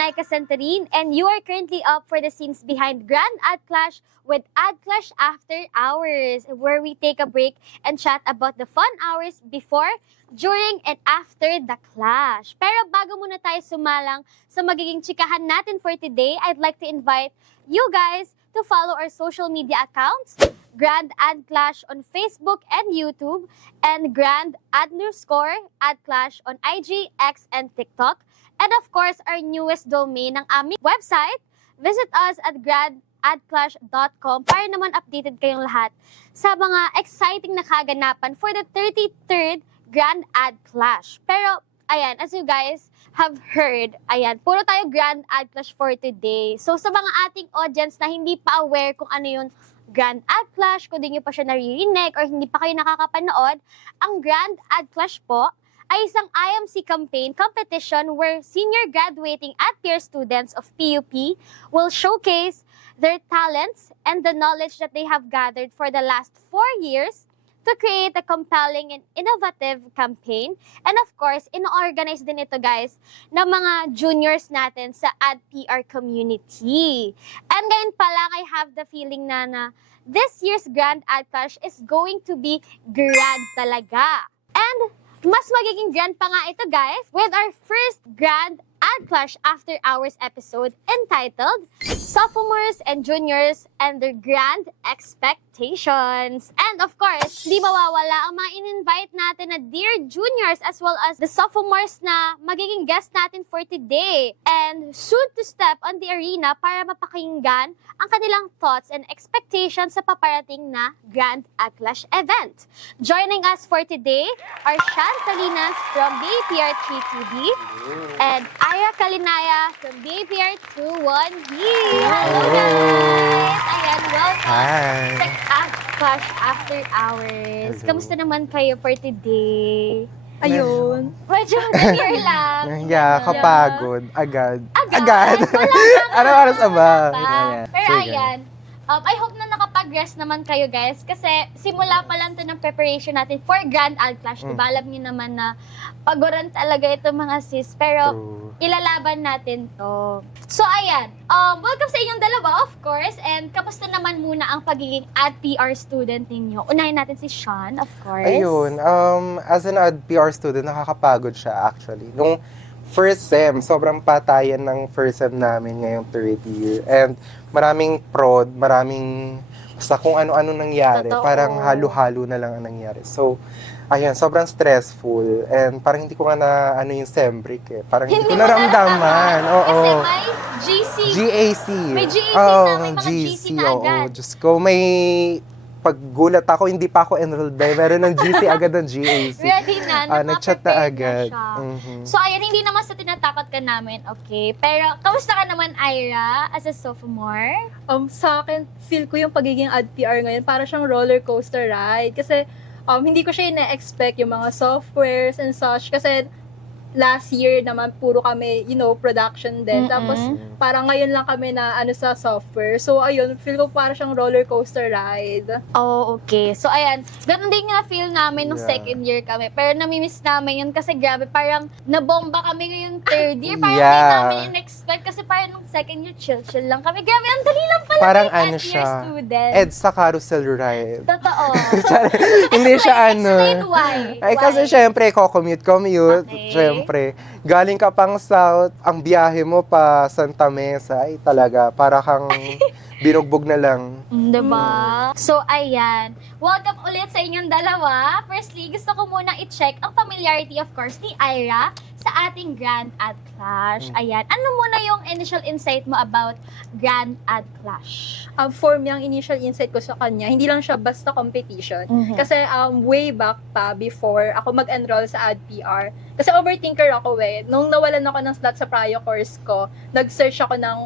Nika Santorin, and you are currently up for the scenes behind Grand Ad Clash with Ad Clash After Hours, where we take a break and chat about the fun hours before, during, and after the clash. Pero bago muna tayo sumalang sa magiging chikahan natin for today, I'd like to invite you guys to follow our social media accounts, Grand Ad Clash on Facebook and YouTube, and Grand Ad Clash on IG, X, and TikTok. And of course, our newest domain ng aming website. Visit us at grandadclash.com para naman updated kayong lahat sa mga exciting na kaganapan for the 33rd Grand Ad Clash. Pero, ayan, as you guys have heard, ayan, puro tayo Grand Ad Clash for today. So, sa mga ating audience na hindi pa aware kung ano yung Grand Ad Clash, kung di nyo pa siya naririnig or hindi pa kayo nakakapanood, ang Grand Ad Clash po ay isang IMC campaign competition where senior graduating at-peer students of PUP will showcase their talents and the knowledge that they have gathered for the last 4 years to create a compelling and innovative campaign. And of course, in-organize din ito guys ng mga juniors natin sa AdPR community. And ngayon pa lang, I have the feeling na this year's Grand Ad Clash is going to be grand talaga. And mas magiging grand pa nga ito guys with our first Grand Ad Clash After Hours episode entitled Sophomores and Juniors and Their Grand Expectations. And of course, di mawawala ang mga in-invite natin na dear juniors as well as the sophomores na magiging guest natin for today. And soon to step on the arena para mapakinggan ang kanilang thoughts and expectations sa paparating na Grand Ad Clash event. Joining us for today are Shan Salinas from BAPR 32B and Ira Kalinaya from BAPR 21B. Hello guys! Ayan, welcome Hi! sa Ad Clash After Hours. Hello. Kamusta naman kayo for today? Ayun. Medyo na-hear lang. Yeah, kapagod. Agad. Agad? Wala pa. Ano oras ba? Wala pa. Ayan. Pero Sige. ayan, I hope na nakapag-rest naman kayo guys kasi simula pa lang to ng preparation natin for Grand Ad Clash. Diba? Alam niyo naman na paguran talaga itong mga sis. Pero True. ilalaban natin to. So ayan, welcome sa inyong dalawa of course. And kamusta naman muna ang pagiging AdPR student ninyo? Unahin natin si Sean of course. Ayun, as an PR student, nakakapagod siya actually. Nung first sem, sobrang patayan ng first sem namin ngayong third year. And maraming prod, basta kung ano-ano nangyari. Totoo. Parang halo-halo na lang ang nangyari. So, ayun, sobrang stressful. And parang hindi ko nga na yung sem break eh. Parang hindi ko mo naramdaman. Oo. Kasi may GC. GAC. May GAC Oo, na, may mga GC na agad. Oo, Diyos ko, may paggulat ako, hindi pa ako enrolled dahil meron ng GC agad ng GAC. Ready na, Nag-chat na nakaprepared agad. na siya. Mhm. So ayun, hindi naman sa tinatakot ka namin, okay? Pero, kamusta ka naman, Ira, as a sophomore? Sa akin, feel ko yung pagiging AdPR ngayon, para siyang roller coaster ride. Kasi, hindi ko siya ina-expect yung mga softwares and such. Kasi, last year naman, puro kami, production din. Mm-mm. Tapos, parang ngayon lang kami na sa software. So, ayun, feel ko para siyang roller coaster ride. Oh, okay. So, ayan. Ganun din nga feel namin nung Yeah. second year kami. Pero namimiss namin yun kasi grabe, parang nabomba kami ngayong third year. Parang Yeah. hindi namin in-expect kasi parang nung second year, chill-chill lang kami. Grabe, ang dali lang pala Parang being ano third siya, year student. EDSA carousel ride. Totoo. Hindi siya Explain why. Ay, kasi syempre, commute. Okay. Syempre, galing ka pang south, ang biyahe mo pa Santa Mesa, ay talaga, para kang binugbog na lang. Diba? So, ayan. Welcome ulit sa inyong dalawa. Firstly, gusto ko munang i-check ang familiarity, of course, ni Ira sa ating Grand Ad Clash. Ayan. Ano muna yung initial insight mo about Grand Ad Clash? For me, ang initial insight ko sa kanya, hindi lang siya basta competition. Kasi way back pa, before ako mag-enroll sa AdPR, kasi overthinker ako eh. Nung nawalan ako ng slot sa prior course ko, nag-search ako ng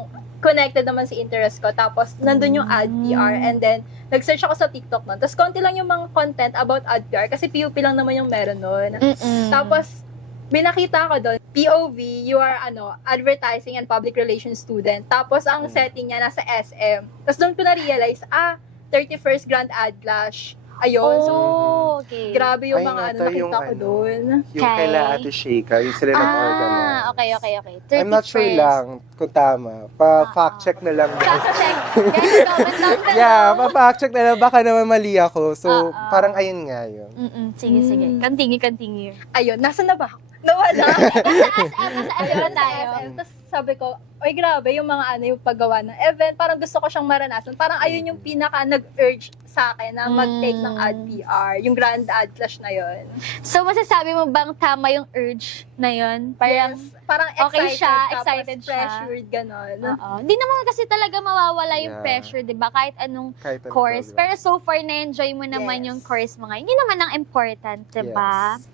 connected naman sa interest ko. Tapos, nandun yung AdPR. And then, nag-search ako sa TikTok nun. Tapos, konti lang yung mga content about AdPR kasi PUP lang naman yung meron nun. Tapos, binakita ko doon, POV, you are advertising and public relations student. Tapos, ang setting niya nasa SM. Tapos, doon ko na-realize, 31st Grand Ad Clash. Ayun, so Oh, okay. grabe yung Ay, mga nata, yung nakita ko ano, doon. Yung Okay. kaila Ate Sheikah, yung sila nag-organize. Okay. 31st. I'm not sure lang kung tama. Pa-fact check na lang. Fact check. Guys, comment down below. Yeah, pa-fact check na lang. Baka naman mali ako. So, parang Oo. ayun nga yun. Sige. Continue. Ayun, nasa na ba ako? Nawala. Nasa Ayun, SM sa tayo. SM. Tapos sabi ko, oy grabe yung mga yung paggawa ng event. Parang gusto ko siyang maranasan. Parang ayun yung pinaka nag-urge sa akin na mag-take ng ad PR. Yung Grand Ad Clash na yun. So, masasabi mo bang tama yung urge na yun? Parang, Yes, parang okay excited, siya, tapos excited siya. pressured, ganon. oo. Hindi naman kasi talaga mawawala yung Yeah. pressure, di ba? Kahit anong Kahit ano course. gawin. Pero so far, na-enjoy mo naman Yes. yung course mo ngayon. Yun naman ang important, di ba? Yes.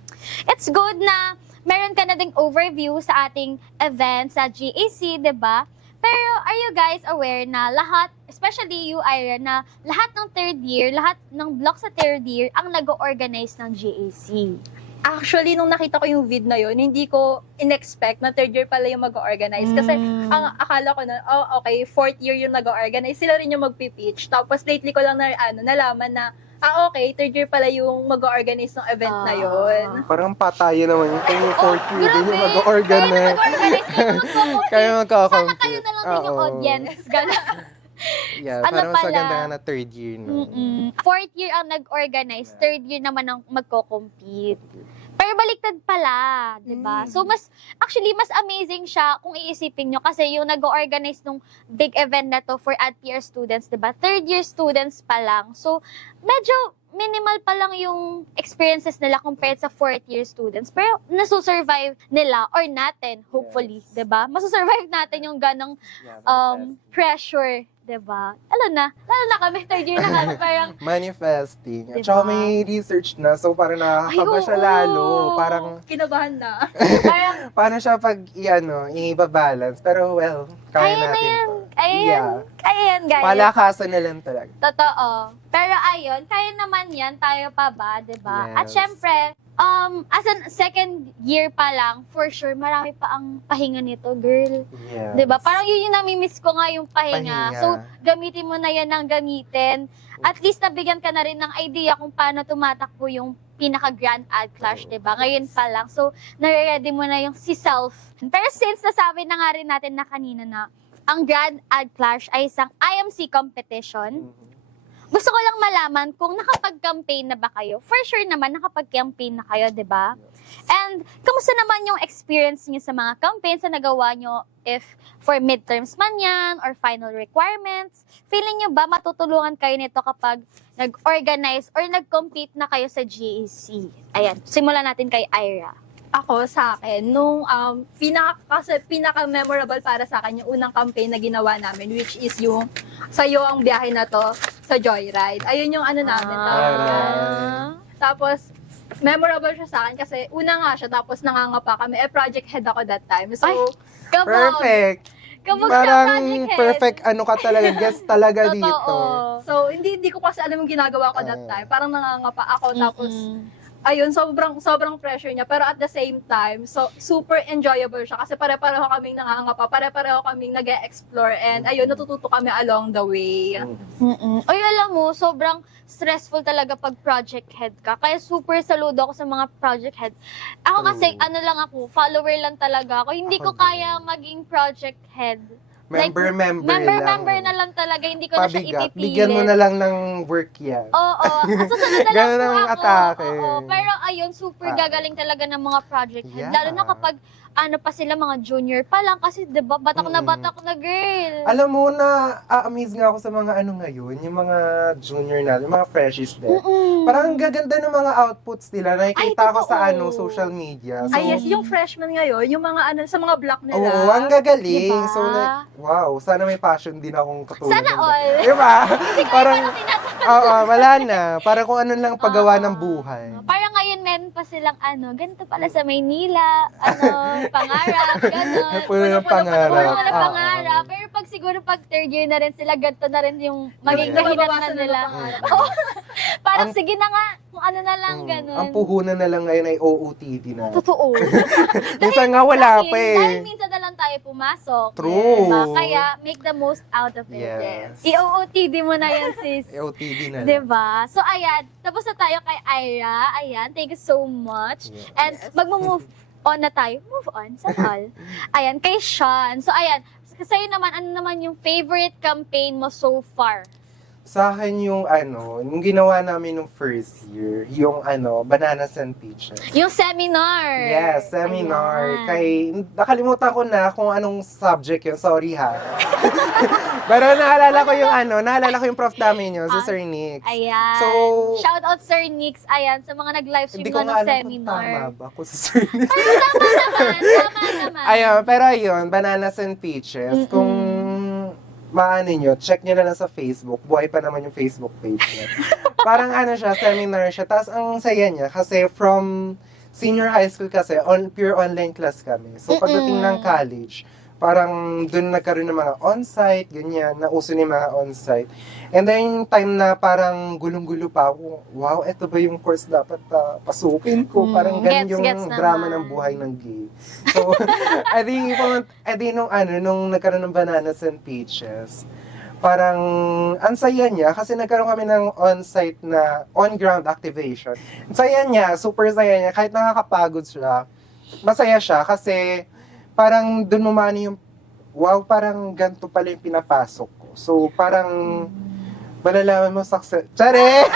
It's good na meron ka na ding overview sa ating event sa GAC, di ba? Pero are you guys aware na lahat, especially you, Ira, na lahat ng third year, lahat ng block sa third year ang nag-organize ng GAC? Actually, nung nakita ko yung vid na yun, hindi ko in-expect na third year pala yung mag-organize. Kasi ang akala ko na, oh, okay, fourth year yung nag-organize. Sila rin yung magpi-pitch. Tapos lately ko lang nalaman na, okay, third year pala yung mag-organize ng event na yun. Parang patayo naman yung kung yung fourth year din yung Grabe! mag-organize. Mag-organize kayo, magko-compete. Kayo magkakampit. Sana kayo na lang din yung Oo. audience. Ganun. Yeah, Ano parang mas pala? maganda nga na third year, no? Fourth year ang nag-organize, third year naman ang magko-compete. Pero baliktad pala, di ba? So, mas amazing siya kung iisipin nyo kasi yung nag-organize nung big event na to for AdPR students, di ba? Third year students pa lang. So, medyo minimal pa lang yung experiences nila compared sa fourth year students. Pero nasusurvive nila or natin, hopefully, Yes. di ba? Masusurvive natin yung ganong pressure, di ba? Lalo na kami, third year na kami, parang Manifesting. At Diba? saka may research na, so parang nakakaba Ay, siya oo. lalo. Parang, Kinabahan na. parang paano siya pag, i-balance. Pero well, kaya Kaya na natin yan. to. Kaya yan, guys. Palakasan na lang talaga. Totoo. Pero ayun, kaya naman yan, tayo pa ba, di ba? At Yes. syempre, as a second year pa lang, for sure, marami pa ang pahinga nito, girl. Yes. Di ba? Parang yun yung namimiss ko nga yung pahinga. Pahinga. So, gamitin mo na yan ng gamitin. At least nabigyan ka na rin ng idea kung paano tumatakbo yung pinaka-grand ad clash, di ba? Ngayon pa lang. So, nare-ready mo na yung si self. Pero since nasabi na nga rin natin na kanina na ang grand ad clash ay isang IMC competition, gusto ko lang malaman kung nakapag-campaign na ba kayo. For sure naman, nakapag-campaign na kayo, di ba? And, kamusta naman yung experience niyo sa mga campaigns na nagawa niyo if for midterms man yan or final requirements? Feeling niyo ba matutulungan kayo nito kapag nag-organize or nag-compete na kayo sa GAC? Ayan, simulan natin kay Ira. Ako sa akin, nung pinaka-memorable para sa akin yung unang campaign na ginawa namin, which is yung Sa'yo ang biyahe na to sa Joyride. Ayun yung ano namin. Tapos, memorable siya sa akin kasi una nga siya, tapos nangangapa kami. Project head ako that time. So, Ay, kabog. Perfect. Kabog siya, Parang project head. perfect ano ka talaga, guest talaga dito. Totoo. so hindi ko kasi alam yung ginagawa ko that time. Parang nangangapa ako, tapos ayun, sobrang pressure niya. Pero at the same time, so super enjoyable siya kasi pare-pareho kaming nangangapa, pare-pareho kaming nag-e-explore, and ayun, natututo kami along the way. Ay, alam mo, sobrang stressful talaga pag project head ka. Kaya super saludo ako sa mga project head. Ako kasi, follower lang talaga ako. Hindi Ako ko kaya maging project head. Member lang. Member na lang talaga. Hindi ko na siya Pabigat. ipipilit. Bigyan mo na lang ng work yan. Oo. Susunod na lang Ganun po ang ako. atake. Oo. Pero ayun, super gagaling talaga ng mga project head. Yeah. Lalo na kapag pa sila, mga junior pa lang. Kasi diba, batak na girl. Alam mo na, amaze nga ako sa mga ngayon, yung mga junior na, yung mga freshies din. Parang ang gaganda ng mga outputs nila. Nakikita ko sa totoo. social media. So, Yes, yung freshman ngayon, yung mga sa mga block nila. oo, ang gagaling. Diba? So, wow, sana may passion din akong katulad. Sana ng- all. Diba? Parang, Tinatanong. oo, wala na. Parang kung ano lang paggawa ng buhay. Parang ngayon meron pa silang ganito pala sa Maynila, pangarap, gano'n. Puno ng pangarap. Puro na Oo. pangarap. Pero pag siguro pag third year na rin sila, ganito na rin yung maging Yeah. dahilan na Mababawasan na nila. ng pangarap. Oo. Parang Ang- sige na nga, kung ano na lang, gano'n. Ang puhunan na lang ngayon ay OOTD na. Totoo. Minsan nga wala pa Dahil eh. minsan na lang tayo pumasok. True. Diba? Kaya, make the most out of it. Yes. I-OOTD mo na yan, sis. OTD na lang. Diba? So, ayan. Tapos na tayo kay Ira. Ayan. Thank you so much. Yes. And magmo-move on na tayo. Move on. Sa all. Ayan. Kay Sean. So, ayan. Sa'yo naman, ano naman yung favorite campaign mo so far? Sa akin yung yung ginawa namin nung first year, yung Bananas and Peaches. Yung seminar. Yes, seminar. Ayan. Nakalimutan ko na kung anong subject yun. Sorry ha. Pero naalala ko yung prof namin yun, si Sir Nix. Ayan. So, shout out Sir Nix. Ayan, sa mga nag-livestream hindi ko na nga ng alam kung seminar. tama ba ako sa Sir Nix. Tama naman. Ayun, pero ayun, Bananas and Peaches. Mm-mm. Kung maano nyo, check nyo na lang sa Facebook. Buhay pa naman yung Facebook page niya. Parang siya, seminar siya. Tapos ang saya niya kasi from senior high school kasi, pure online class kami. So pagdating ng college, parang dun nagkaroon ng mga on-site, ganyan, nauso ni mga on-site. And then yung time na parang gulong-gulo pa ako, wow, eto ba yung course dapat pasukin ko? Parang ganun yung Gets drama naman. ng buhay ng gay. So, nung nagkaroon ng Bananas and Peaches, parang ang saya niya kasi nagkaroon kami ng on-site na on-ground activation. Ang saya niya, super saya niya, kahit nakakapagod siya, masaya siya kasi parang dun mo yung, wow, parang ganito pala yung pinapasok ko. So, parang malalaman mo success. Tsare!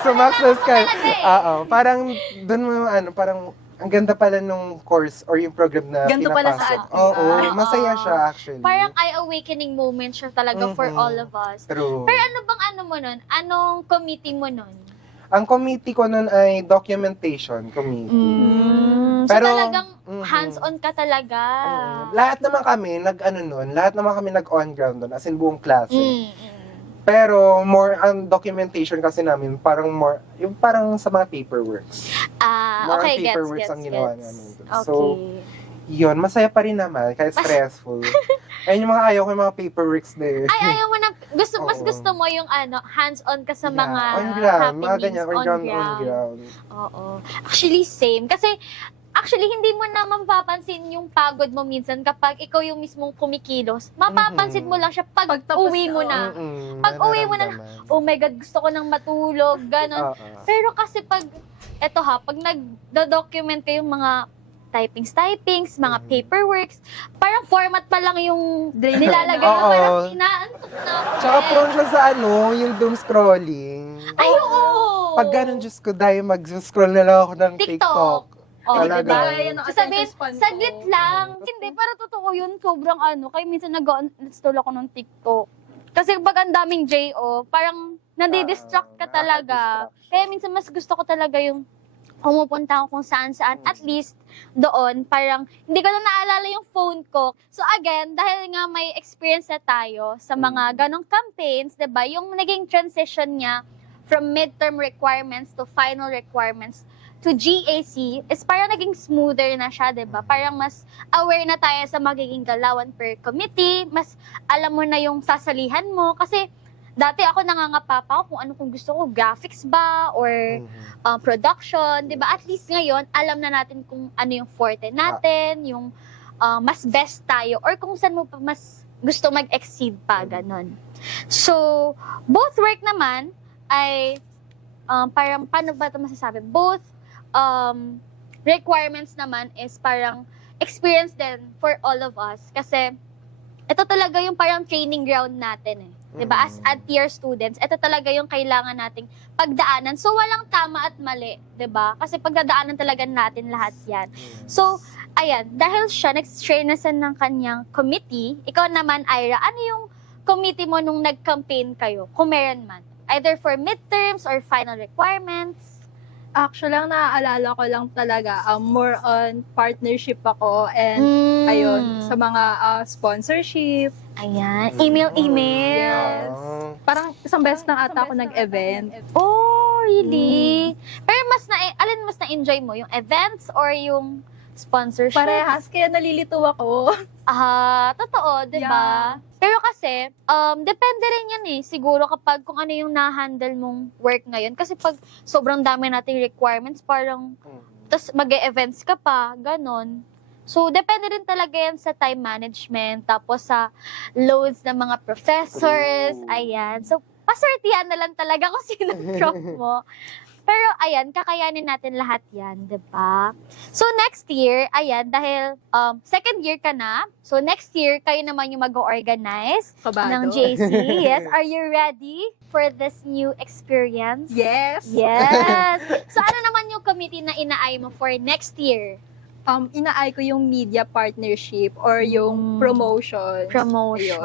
Sumakses ka. Oo. Parang dun mo parang ang ganda pala nung course or yung program na Ganito pala pinapasok. sa Oo. Oo. Masaya siya actually. Parang eye-awakening moment siya talaga for Mhm. all of us. True. Pero ano bang mo nun? Anong committee mo nun? Ang committee ko nun ay documentation committee. So Pero, talagang mhm. hands-on ka talaga. Lahat naman kami nag-on-ground doon, as in buong klase. Mm. Pero more ang documentation kasi namin, parang more, yung parang sa mga paperworks. More Okay, on paperworks ang ginawa namin doon. Okay. So, yun, masaya pa rin naman, kahit stressful. Ayun yung mga ayaw ko yung mga paperworks na yun. Ay, ayaw mo na, mas Oo. gusto mo yung hands-on ka sa Yeah, mga on ground, mga happenings ganyan, on ground. Oo. Actually, same. Kasi, hindi mo na mapapansin yung pagod mo minsan kapag ikaw yung mismong kumikilos. Mapapansin mo lang siya pag Pagtapos uwi mo na. na. Pag uwi mo na, oh my God, gusto ko nang matulog, ganon. Pero kasi pag nagdo-document kayo yung mga typings, mga Mhm. paperworks, parang format pa lang yung Drain. nilalagay mo, Oo. parang inaantok na ako. Tsaka prone siya sa yung doom scrolling. Ay, oo! Pag ganun, Diyos ko, dahil mag-scroll na lang ako ng TikTok. Oh, Talaga. diba? Kaya ng Sasabihin, attention span ko. saglit lang. Hindi, pero totoo yun, sobrang kaya minsan nag-install ako ng TikTok. Kasi pag ang daming JO, parang nadidistract ka talaga. nakaka-distract siya. Kaya minsan mas gusto ko talaga yung pumupunta ako kung saan-saan. At least, doon, parang hindi ko na naalala yung phone ko. So again, dahil nga may experience na tayo sa mga ganong campaigns, diba? Yung naging transition niya from midterm requirements to final requirements to GAC is parang naging smoother na siya, diba? Parang mas aware na tayo sa magiging galawan per committee, mas alam mo na yung sasalihan mo. Kasi dati ako nangangapa pa ako kung gusto ko, graphics ba or production, di ba? At least ngayon, alam na natin kung ano yung forte natin, yung mas best tayo, or kung saan mo pa mas gusto mag-exceed pa, ganon. So, both work naman ay parang, paano ba ito masasabi? Both requirements naman is parang experience din for all of us. Kasi, ito talaga yung parang training ground natin eh. Diba? As tier students, ito talaga yung kailangan nating pagdaanan. So, walang tama at mali, diba? Kasi pagdadaanan talaga natin lahat yan. So, ayan, dahil siya nag-share na sa ng kanyang committee, ikaw naman, Ira, ano yung committee mo nung nag-campaign kayo? Kung meron man. Either for midterms or final requirements? Actually, ang naaalala ko lang talaga, more on partnership ako and ayun, sa mga sponsorship. Ayan, email. Yes. Parang isang beses na ata ako nag-event. Oh, really? Pero alin mas na-enjoy mo? Yung events or yung sponsorship? Parehas, kaya nalilito ako. Totoo, di ba? Yeah. Pero kasi, depende rin yan eh. Siguro kapag kung ano yung na-handle mong work ngayon. Kasi pag sobrang dami nating requirements, parang, tas mag-e-events ka pa, ganon. So, depende rin talaga yan sa time management, tapos sa loads ng mga professors, ayan. So, paswertihan na lang talaga kung sino ang prof mo. Pero, ayan, kakayanin natin lahat yan, di ba? So, next year, ayan, dahil second year ka na, so next year, kayo naman yung mag-organize Kabado. ng JC. Yes, are you ready for this new experience? Yes. Yes! So, ano naman yung committee na inaay mo for next year? Inaay ko yung media partnership or yung promotion. Promotion.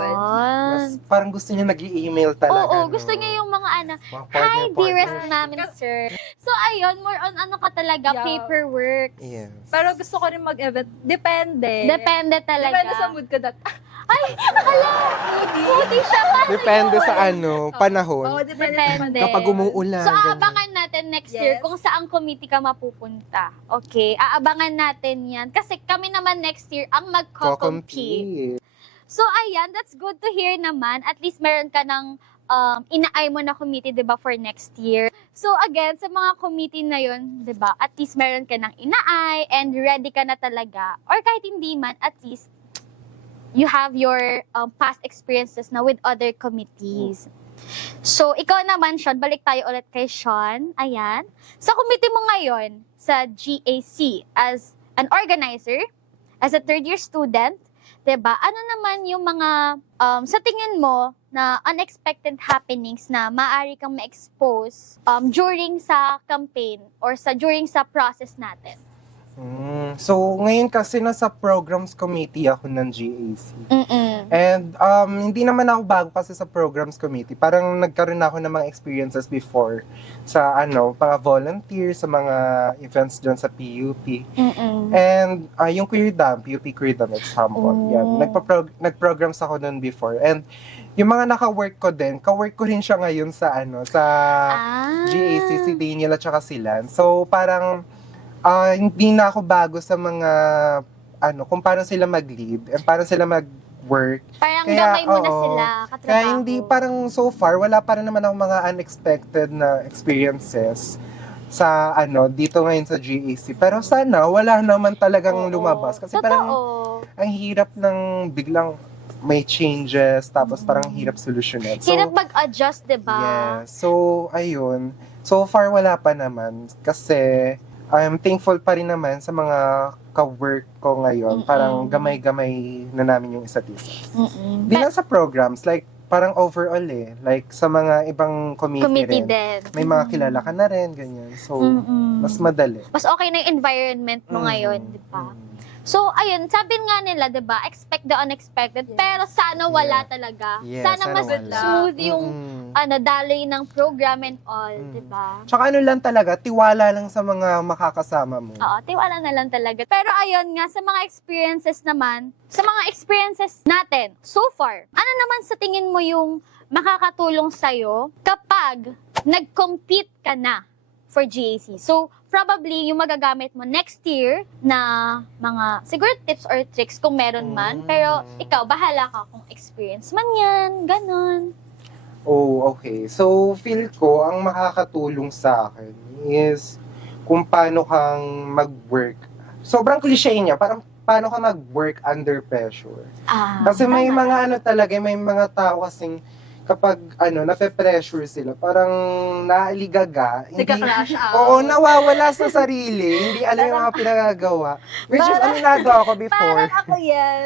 Mas parang gusto niya nag-i-email talaga. Oo, no? gusto niya yung mga Mga hi, dearest partner. namin, sir. So, ayun, more on ano ka talaga, Yeah. paperwork. Yes. Pero gusto ko rin mag-event. Depende. Depende talaga. Depende sa mood ko that. Ay, hala! Puti siya. Paano Depende yun? sa panahon. Oo, depende sa Depende. mood. Kapag umuulan. So, ganyan. aabangan natin next year Yes. kung saang committee ka mapupunta. Okay? Aabangan natin yan. Kasi kami naman next year ang magko-compete. Ko-compete. So, ayan, that's good to hear naman. At least meron ka ng inaay mo na committee, di ba, for next year. So, again, sa mga committee na yun, di ba, at least meron ka ng inaay and ready ka na talaga. Or kahit hindi man, at least you have your past experiences na with other committees. So, ikaw naman, Sean, balik tayo ulit kay Sean. Ayan. Sa committee mo ngayon, sa GAC, as an organizer, as a third-year student, diba? Ano naman yung mga, sa tingin mo, na unexpected happenings na maaari kang ma-expose during sa campaign or during sa process natin? So, ngayon kasi nasa programs committee ako ng GAC. Mm-mm. And hindi naman ako bago kasi sa programs committee. Parang nagkaroon ako ng mga experiences before sa mga volunteer, sa mga events dyan sa PUP. Mm-mm. And yung Queer Dam, PUP Queer Dam example. Oh. Yan. Nag-programs ako doon before. And yung mga naka-work ko din, ka-work ko rin siya ngayon sa GAC, si Daniel at saka si Lan. So parang hindi na ako bago sa mga kung paano sila mag-lead and paano sila mag-work. Parang Kaya, gamay mo na oo. sila, katrabaho. Kaya hindi, parang so far, wala pa rin naman ako mga unexpected na experiences sa dito ngayon sa GAC. Pero sana, wala naman talagang Oo. lumabas. Kasi Totoo. parang ang hirap ng biglang may changes, tapos parang hirap solusyonan. So, Hirap mag-adjust, diba? yes. So, ayun. So far, wala pa naman. Kasi, I'm thankful pa rin naman sa mga ka-work ko ngayon. Mm-mm. Parang gamay-gamay na namin yung isa't isa. Mm-mm. Di lang sa programs, like, parang overall Like, sa mga ibang committee Committee rin. din. May mga kilala ka na rin, ganyan. So, Mm-mm. mas madali. Mas okay na yung environment mo ngayon, di ba? So, ayun, sabi nga nila, di ba, expect the unexpected, Yes. pero sana wala talaga. Yes, sana mas wala. smooth yung daloy ng program and all, Mm. di ba? Tsaka lang talaga, tiwala lang sa mga makakasama mo. Oo, tiwala na lang talaga. Pero ayun nga, sa mga experiences naman, sa mga experiences natin, so far, ano naman sa tingin mo yung makakatulong sa'yo kapag nag-compete ka na for GAC? So, probably yung magagamit mo next year na mga, siguro tips or tricks kung meron man. Pero ikaw, bahala ka kung experience man yan, ganon. Oh, okay. So, feel ko, ang makakatulong sa akin is kung paano kang mag-work. Sobrang cliche niya, parang paano ka mag-work under pressure. Kasi may tama. mga talaga, may mga tao kasing kapag nape-pressure sila, parang naaligaga. Nagka-crash out. Oo, nawawala sa sarili. Hindi alam yung mga pinagagawa. Which is, aminado ako before. Parang ako yan.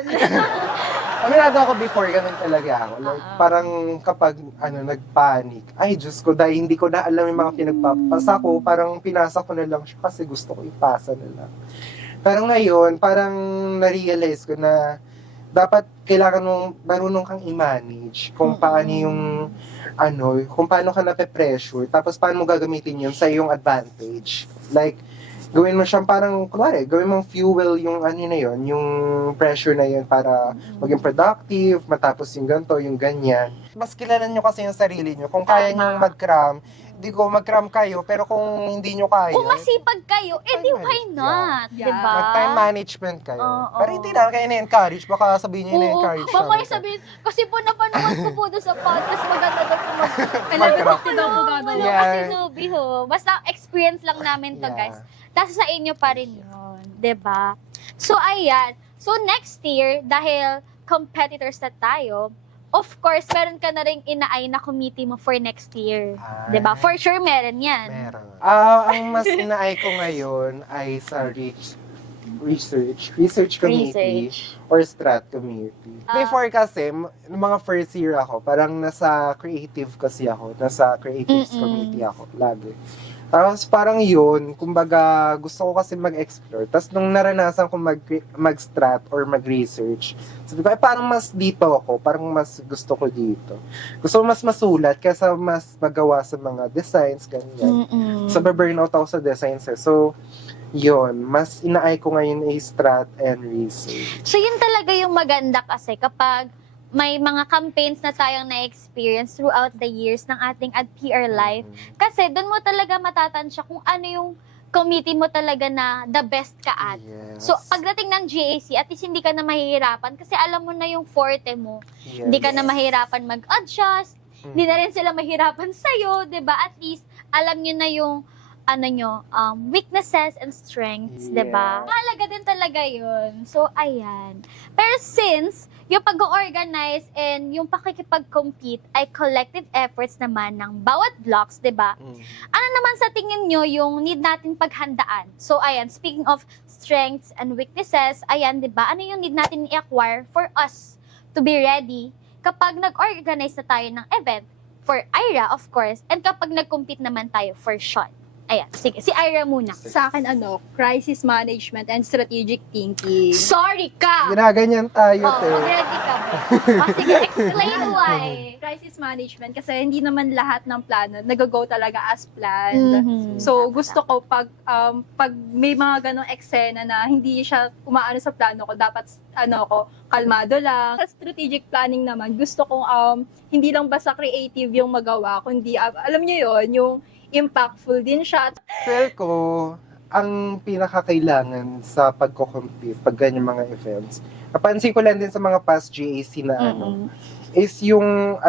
Aminado ako before, ganun talaga ako. Like, parang kapag nagpanic, ay Diyos ko, dahil hindi ko na alam yung mga pinagpapasa ko, parang pinasa ko na lang siya kasi gusto ko ipasa na lang. Pero ngayon, parang na-realize ko na dapat kailangan mong marunong kang i-manage kung paano yung kung paano ka nape-pressure, tapos paano mo gagamitin yun sa iyong advantage. Like, gawin mo siyang parang, kunwari, gawin mong fuel yung na yun, yung pressure na yun para maging productive, matapos yung ganito, yung ganyan. Mas kilala nyo kasi yung sarili nyo. Kung kaya nyo mag-cram, di ko mag-cram kayo, pero kung hindi nyo kaya, Kung masipag kayo, edi Time why management. not? Yeah. Diba? mag-time management kayo. Oo. Pero hindi na kayo na-encourage, baka sabihin nyo na-encourage siya. Baka sabihin, kasi po napanood ko po doon sa podcast, maganda daw po Mag-cram. daw po gano'n. Wala Yeah. kasi Nubi ho. Basta experience lang namin to, Yeah. guys. Tapos sa inyo pa rin yun. 'Diba? So, ayan. So, next year, dahil competitors na tayo, of course, meron ka na ring inaay na committee mo for next year. Ay, 'Diba? For sure, meron yan. Meron. Ang mas inaay ko ngayon ay sa research committee or strat committee. Before kasi, nung mga first year ako, parang nasa creative kasi ako. Nasa creatives committee ako lagi. Tapos parang yun, kumbaga gusto ko kasi mag-explore. Tapos nung naranasan ko mag-strat or mag-research, sabi ko, parang mas dito ako, parang mas gusto ko dito. Gusto ko mas masulat kaysa mas magawa sa mga designs, ganyan. So, burnout ako sa designs. So, yun, mas inaay ko ngayon ay strat and research. So, yun talaga yung maganda kasi kapag may mga campaigns na tayong na-experience throughout the years ng ating AdPR life. Kasi doon mo talaga matatansya kung ano yung committee mo talaga na the best ka at. Yes. So, pagdating ng GAC, at least hindi ka na mahihirapan kasi alam mo na yung forte mo. Yes. Hindi ka na mahirapan mag-adjust. Hindi na rin sila mahirapan sa'yo, 'di ba? At least, alam nyo na yung weaknesses and strengths, Yeah. 'di ba? Mahalaga din talaga 'yun. So, ayan. Pero since yung pag-organize and yung pakikipag-compete ay collective efforts naman ng bawat blocks, 'di ba? Ano naman sa tingin nyo yung need natin paghandaan? So, ayan, speaking of strengths and weaknesses, ayan, 'di ba? Ano yung need natin i-acquire for us to be ready kapag nag-organize na tayo ng event for Ira, of course, and kapag nag-compete naman tayo for Sean? Ayan, sige. Si Ira muna. Sa akin, crisis management and strategic thinking. Sorry ka! Ginaganyan tayo, Oh, te. mag-ready ka ba? Sige, explain why. Crisis management kasi hindi naman lahat ng plano nag-go talaga as planned. So, gusto ko pag may mga ganong eksena na hindi siya umaano sa plano ko, dapat kalmado lang. Sa strategic planning naman, gusto kong hindi lang basta creative yung magawa, kundi alam niyo yon, yung impactful din siya. Feel ko, ang pinakakailangan sa pagko-compete, pag ganyan mga events, napansin ko lang din sa mga past GAC na is yung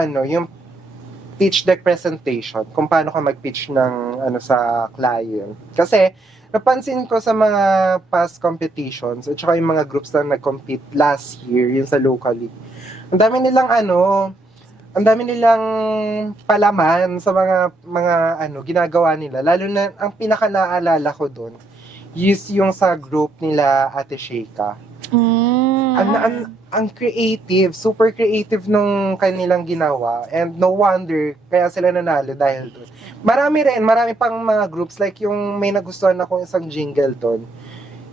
pitch deck presentation, kung paano ka mag-pitch ng sa client. Kasi napansin ko sa mga past competitions at saka yung mga groups na nag-compete last year, yun sa local league. Ang dami nilang palaman sa mga ginagawa nila. Lalo na ang pinaka naaalala ko doon is yung sa group nila Ate Sheika. Ang creative, super creative nung kanilang ginawa, and no wonder kaya sila nanalo dahil doon. Marami pang mga groups, like yung may nagustuhan akong isang jingle doon.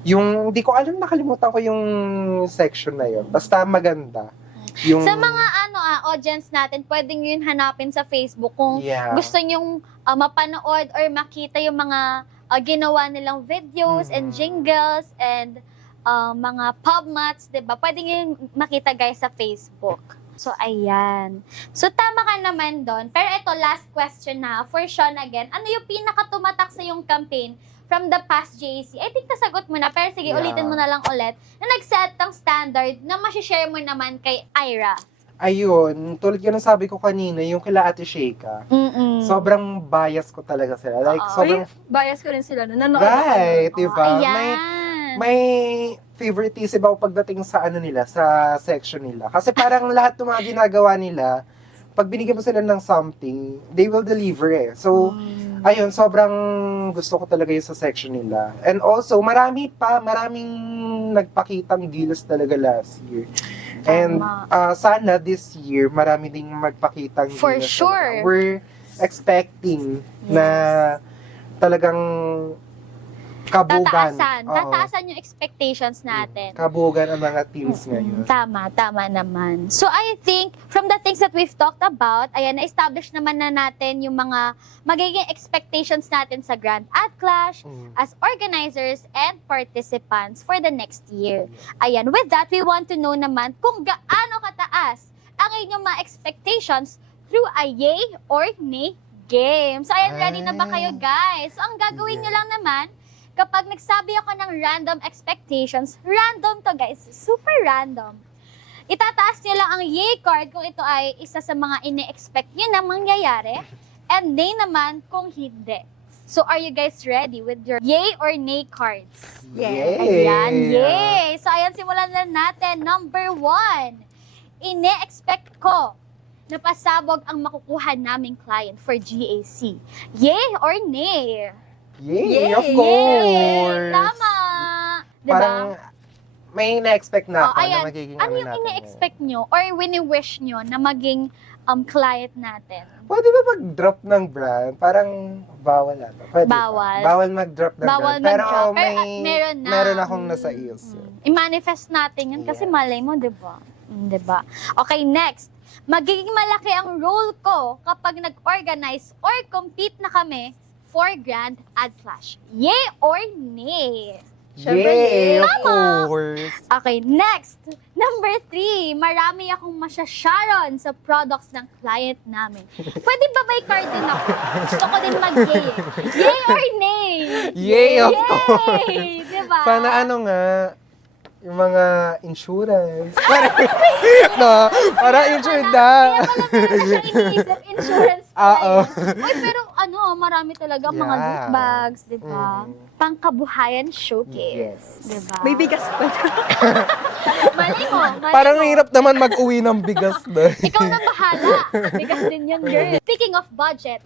Yung, hindi ko alam, nakalimutan ko yung section na yun. Basta maganda. Yung, Sa mga audience natin, pwedeng yun hanapin sa Facebook kung gusto nyong mapanood or makita yung mga ginawa nilang videos and jingles and mga pub mats, 'di ba? Pwedeng yun makita guys sa Facebook. So, ayan. So, tama ka naman doon. Pero ito, last question na for Sean again. Ano yung pinakatumatak sa yung campaign from the past JAC? I think nasagot mo na, pero sige, ulitin mo na lang ulit, na nag-set ng standard na masishare mo naman kay Ira. Ayun, tulad yun ang sabi ko kanina, yung kila Ate Sheika, sobrang bias ko talaga sila. Like, sobrang... Bias ko rin sila. Nanonood Right, ako. diba? Ayan. May favoritism ako pagdating sa sa section nila. Kasi parang lahat ng mga ginagawa nila, pag binigyan mo sila ng something, they will deliver eh. So, ayun, sobrang gusto ko talaga yung sa section nila. And also, maraming nagpakitang gilas talaga last year. And sana this year, marami ding magpakitang gilas. For sure. Talaga. We're expecting na talagang kabugan. Tataasan yung expectations natin. Kabugan ang mga teams ngayon. Tama naman. So, I think, from the things that we've talked about, ayan, na-establish naman na natin yung mga magiging expectations natin sa Grand Ad Clash as organizers and participants for the next year. Ayan, with that, we want to know naman kung gaano kataas ang inyong mga expectations through a yay or nay game. So, ayan, ready na ba kayo, guys? So, ang gagawin nyo lang naman, kapag nagsabi ako ng random expectations, random to guys, super random. Itataas nyo lang ang yay card kung ito ay isa sa mga ine-expect nyo na mangyayari, and nay naman kung hindi. So are you guys ready with your yay or nay cards? Yay! Ayan, yay! So ayan, simulan na natin. Number 1, ine-expect ko na pasabog ang makukuha naming client for GAC. Yay or nay? Yay, of Yay! course! Tama! Diba? Parang may na-expect na ako ayan. na magiging Ano yung natin ine-expect nyo or wini-wish nyo na maging client natin? Pwede ba mag-drop ng brand? Parang bawal ata. Pwede Bawal. Pa. Bawal mag-drop ng Bawal brand. Pero mag-drop. may, meron na. meron akong nasa ears. I-manifest natin yun kasi Yes. malay mo, di ba? Di ba? Okay, next. Magiging malaki ang role ko kapag nag-organize or compete na kami for Grand Ad Clash. Yay or nay? Syempre, Yay, of Tama. course. Okay, next. Number 3, marami akong masyasharon sa products ng client namin. Pwede ba may card din ako? Gusto ko din mag-yay. Yay or nay? Yay, of Yay! course. Diba? Sana ano nga, yung mga insurance. No, para insured na. Kaya pala meron na siyang iniisip, insurance Oo. plan. Uy, pero marami talaga mga Yeah. gift bags, di ba? Mm. Pangkabuhayan showcase, Yes. di ba? May bigas pa. Mali mo, mali Parang mo. hirap naman mag-uwi ng bigas na. Ikaw na bahala. Bigas din yun, girl. Speaking of budget,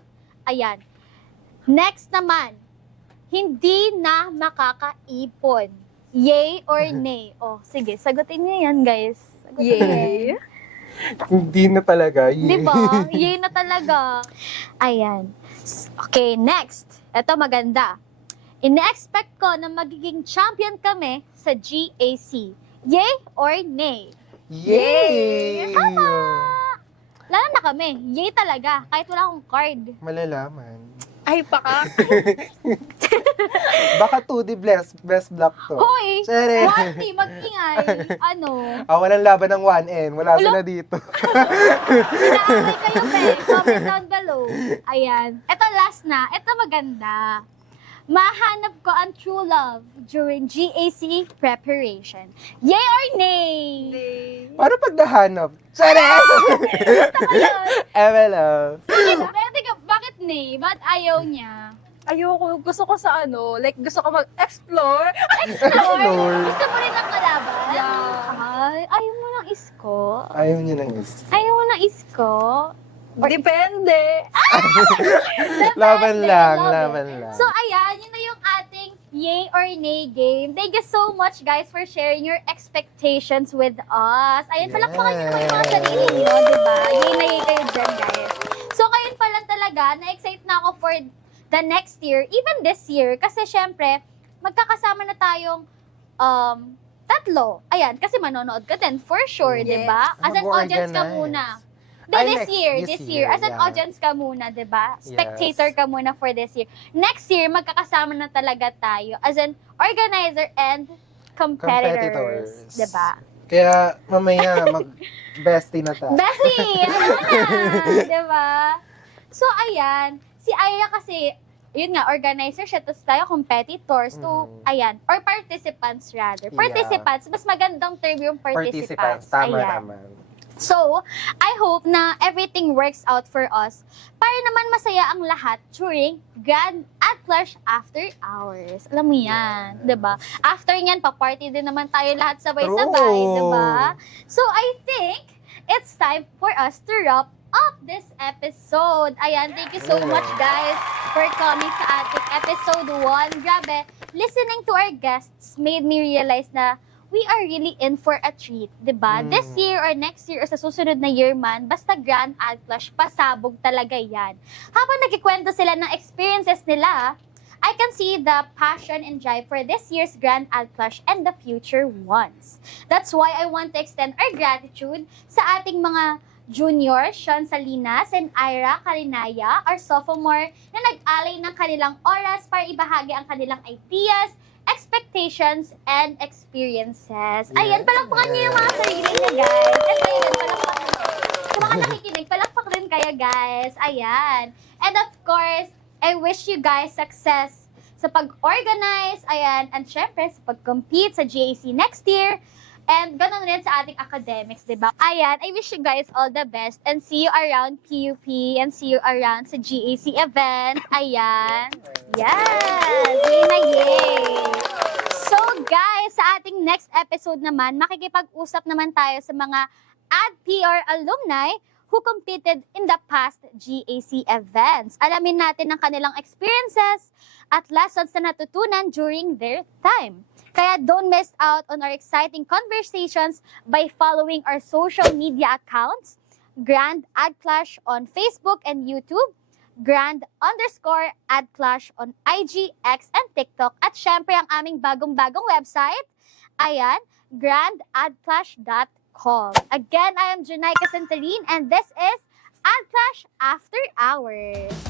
ayan. Next naman, hindi na makakaipon. Yay or nay? Oh, sige, sagutin niyo yan, guys. Sagutin niyo yan. Yay. Hindi na talaga. Di ba? Yay na talaga. Ayan. Okay, next. Ito maganda. Ine-expect ko na magiging champion kami sa GAC. Yay or nay? Yay! Lalo na kami. Yay talaga. Kahit wala akong card. Malalaman. Ay, paka. Baka 2D best block to. Hoy! Sere. 1T, mag-ingay. Ano? Walang laban ng 1N. Wala sila dito. Inaaway kayo, pe. Comment down below. Ayan. Ito last na. Ito maganda. Mahanap ko ang true love during GAC preparation. Yay or nay? Paano pag nahanap? Sere! Ayun. MLO. Sige, pero teka, bakit nay? Ba't ayaw niya? Ayoko, gusto ko sa gusto ko mag-explore. Explore. Gusto mo rin ang kalaban? Yeah. Ay, ayaw mo ng isko? Ayaw niya ng is. Ayaw mo ng isko? Depende. Laban lang, Love it. laban lang. So, ayan, yun na yung ating yay or nay game. Thank you so much, guys, for sharing your expectations with us. Ayan, palakpakan nyo naman yung mga sarili nyo, di ba? Yay na yay kayo dyan, guys. So, ngayon pa lang talaga, na-excite na ako for the next year, even this year, kasi syempre, magkakasama na tayong tatlo. Ayan, kasi manonood ka din, for sure, di ba? As an audience ka Mag-organize. muna. Ay, This year. As an yeah. audience ka muna, di ba? Spectator ka muna for this year. Next year, magkakasama na talaga tayo as an organizer and competitors. Competitors. Di ba? Kaya mamaya mag-bestie na tayo. Bessie! Ano na? Di ba? So, ayan. Si Aya kasi, yun nga, organizer siya, tapos tayo competitors. So, ayan. Or participants rather. Yeah. Participants. Mas magandang term yung participants. Tama Ayan. naman. So, I hope na everything works out for us para naman masaya ang lahat during Grand Ad Clash After Hours. Alam mo yan, di ba? After yan, pa-party din naman tayo lahat sabay-sabay, True. di ba? So, I think it's time for us to wrap up this episode. Ayan, thank you so much, guys, for coming sa ating episode 1. Grabe, listening to our guests made me realize na we are really in for a treat, di ba? This year or next year or sa susunod na year man, basta Grand Ad Clash, pasabog talaga yan. Habang nagkikwento sila ng experiences nila, I can see the passion and drive for this year's Grand Ad Clash and the future ones. That's why I want to extend our gratitude sa ating mga junior, Sean Salinas and Ira Carinaya, our sophomore, na nag-alay ng kanilang oras para ibahagi ang kanilang ideas, expectations, and experiences. Ayan, palakpakan niyo yung mga sarili niya, guys. At ayan, palakpakan niyo. Sa mga nakikinig, palakpak din kayo, guys. Ayan. And of course, I wish you guys success sa pag-organize, ayan, and syempre sa pag-compete sa GAC next year. And ganun rin sa ating academics, di ba? Ayan, I wish you guys all the best and see you around PUP and see you around sa GAC event. Ayan. Yes! Yay na yay! So guys, sa ating next episode naman, makikipag-usap naman tayo sa mga AdPR alumni who competed in the past GAC events. Alamin natin ang kanilang experiences at lessons na natutunan during their time. Kaya don't miss out on our exciting conversations by following our social media accounts, Grand Ad Clash on Facebook and YouTube, Grand_Ad Clash on IG, X, and TikTok, at syempre ang aming bagong-bagong website, ayan, grandadclash.com. Again, I am Junai Casantarin and this is Ad Clash After Hours.